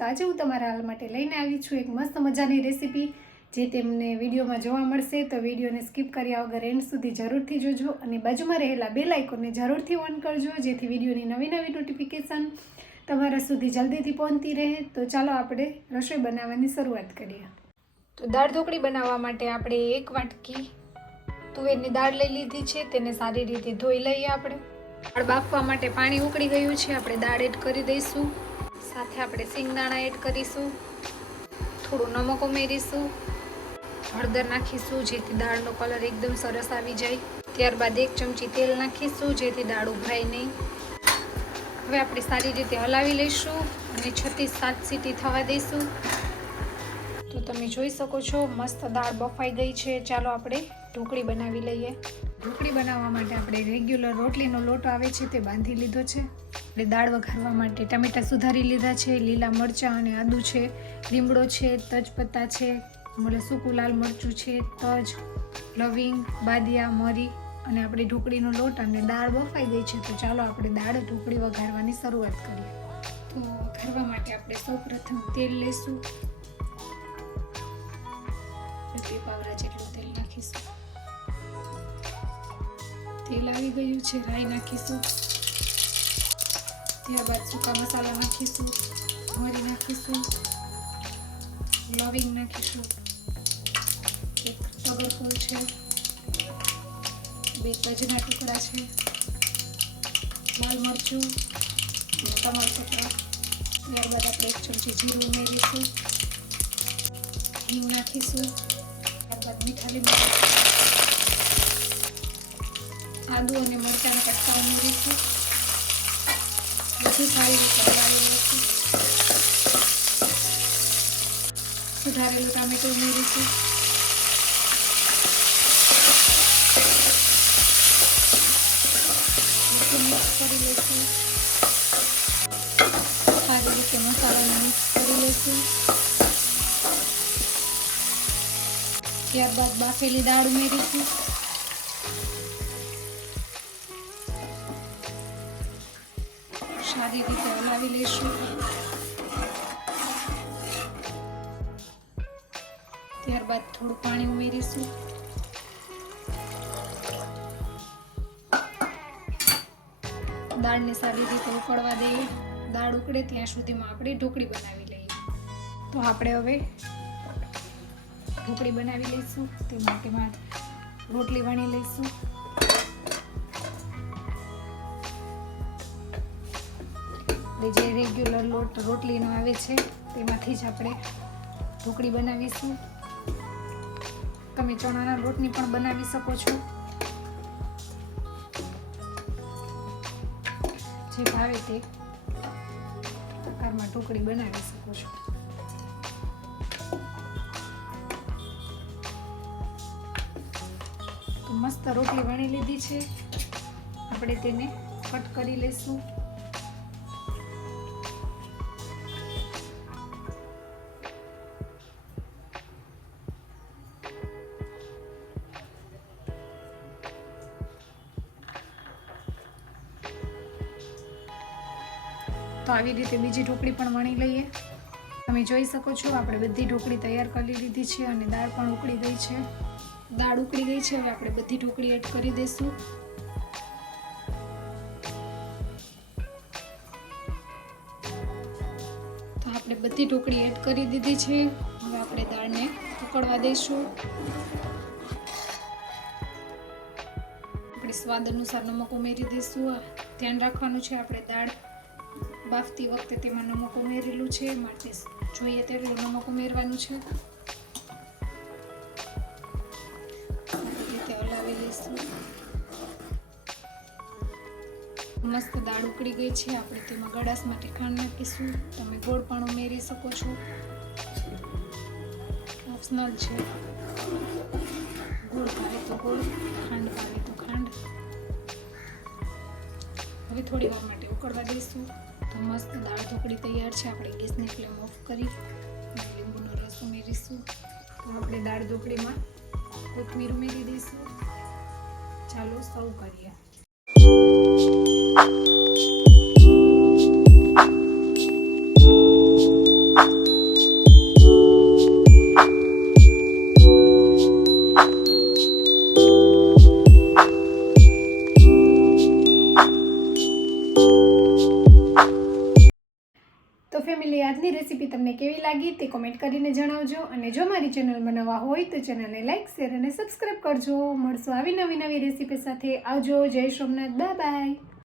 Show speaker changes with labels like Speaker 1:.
Speaker 1: તો આજે હું તમારા હાલ માટે લઈને આવી છું એક મસ્ત મજાની રેસીપી જે તેમને વિડીયોમાં જોવા મળશે. તો વિડીયોને સ્કીપ કર્યા વગર એન્ડ સુધી જરૂરથી જોજો અને બાજુમાં રહેલા બે લાઇકોને જરૂરથી ઓન કરજો, જેથી વિડીયોની નવી નવી નોટિફિકેશન તમારા સુધી જલ્દીથી પહોંચતી રહે. તો ચાલો આપણે રસોઈ બનાવવાની શરૂઆત કરીએ. તો દાળ ઢોકળી બનાવવા માટે આપણે એક વાટકી તુવેરની દાળ લઈ લીધી છે. તેને સારી રીતે ધોઈ લઈએ આપણે. દાળ બાફવા માટે પાણી ઉકળી ગયું છે. આપણે દાળ એડ કરી દઈશું. સાથે આપણે સિંગદાણા એડ કરીશું. થોડું નમક ઉમેરીશું. હળદર નાખીશું, જેથી દાળનો કલર એકદમ સરસ આવી જાય. ત્યારબાદ એક ચમચી તેલ નાખીશું, જેથી દાળ ઉભરાય નહીં. હવે આપણે સારી રીતે હલાવી લઈશું અને છથી સાત સીટી થવા દઈશું. તો તમે જોઈ શકો છો, મસ્ત દાળ બફાઈ ગઈ છે. ચાલો આપણે ઢોકળી બનાવી લઈએ. ઢોકળી બનાવવા માટે આપણે રેગ્યુલર રોટલીનો લોટ આવે છે તે બાંધી લીધો છે. આપણે દાળ વઘારવા માટે ટમેટા સુધારી લીધા છે, લીલા મરચાં અને આદુ છે, લીમડો છે, તજપત્તા છે મળે સૂકું લાલ મરચું છે, તજ, લવિંગ, બાદિયા, મરી અને આપણે ઢોકળીનો લોટ અને દાળ બફાઈ ગઈ છે તો ચાલો આપણે દાળ ઢોકળી વઘારવાની શરૂઆત કરીએ. તો વઘારવા માટે આપણે સૌપ્રથમ તેલ લઈશું બે પાવડા જેટલું તેલ નાખીશું. તેલ આવી ગયું છે, રાઈ નાખીશું. ત્યારબાદ સૂકા મસાલા નાખીશું, મરી નાખીશું, લવિંગ નાખીશું. એક ટગરફૂલ છે, બે તજના ટુકડા છે, લાલ મરચું ટમાટર ત્યારબાદ આપણે એક ચમચી જીરું ઉમેરીશું, હિંગ નાખીશું, ત્યારબાદ મીઠા લીંબુ આદુ અને મરચાંના કટકા ઉમેરીશું પછી સારી રીતે હલાવી લઈશું. સુધારેલું ટામેટું ઉમેરીશું. મિક્સ કરી લઈશું. સારી રીતે મસાલાને મિક્સ કરી લઈશું. ત્યારબાદ બાફેલી દાળ ઉમેરીશું. સારી રીતે હલાવી લઈશું. ત્યારબાદ થોડું પાણી ઉમેરીશું. દાળને સારી રીતે ઉકળવા દઈએ. દાળ ઉકળે ત્યાં સુધીમાં આપણે ઢોકળી બનાવી લઈએ. તો આપણે હવે ઢોકળી બનાવી લઈશું. તે માટે રોટલી વણી લઈશું. આપણે જે રેગ્યુલર લોટ રોટલીનો આવે છે, તેમાંથી જ આપણે ઢોકળી બનાવીશું. તમે ચણાના લોટની પણ બનાવી શકો છો. જે ભાવે તે પ્રકારમાં ઢોકળી બનાવી શકો છો. મસ્ત રોટલી વણી લીધી છે. આપણે તેને કટ કરી લઈશું. તો આવી રીતે બીજી ઢોકળી પણ વણી લઈએ. તમે જોઈ શકો છો, આપણે બધી ઢોકળી તૈયાર કરી લીધી છે અને દાળ પણ ઉકળી ગઈ છે. દાળ ઉકળી ગઈ છે, હવે આપણે બધી ઢોકળી એડ કરી દઈશું. તો આપણે બધી ઢોકળી એડ કરી દીધી છે. હવે આપણે દાળને ઉકળવા દઈશું. આપણે સ્વાદ અનુસાર નમક ઉમેરી દઈશું. ધ્યાન રાખવાનું છે, આપણે દાળ બાફતી વખતે તેમાં નમક ઉમેરેલું છે. માટે જોઈએ ત્યારે નમક ઉમેરવાનું છે. મસ્ત દાળ ઉકળી ગઈ છે. આપણે તેમાં ગળાશ માટે ખાંડ નાખીશું. તમે ગોળ પણ ઉમેરી શકો છો. ઓપ્શનલ છે. ગોળ ભાવે તો ગોળ, ખાંડ ભાવે તો હવે થોડી વાર માટે ઉકળવા દઈશું. તો મસ્ત દાળ ઢોકળી તૈયાર છે. આપણે ગેસની ફ્લેમ ઓફ કરી લીંબુનો રસ ઉમેરીશું. તો આપણે દાળ ઢોકળીમાં કોથમીર ઉમેરી દઈશું. ચાલો, સર્વ કરીએ. તમને કેવી લાગી તે કોમેન્ટ કરીને જણાવજો. અને જો મારી ચેનલમાં નવા હોય તો ચેનલને લાઇક શેર અને સબસ્ક્રાઈબ કરજો. મળશું આવી નવી નવી રેસીપી સાથે. આવજો. જય સોમનાથ. Bye bye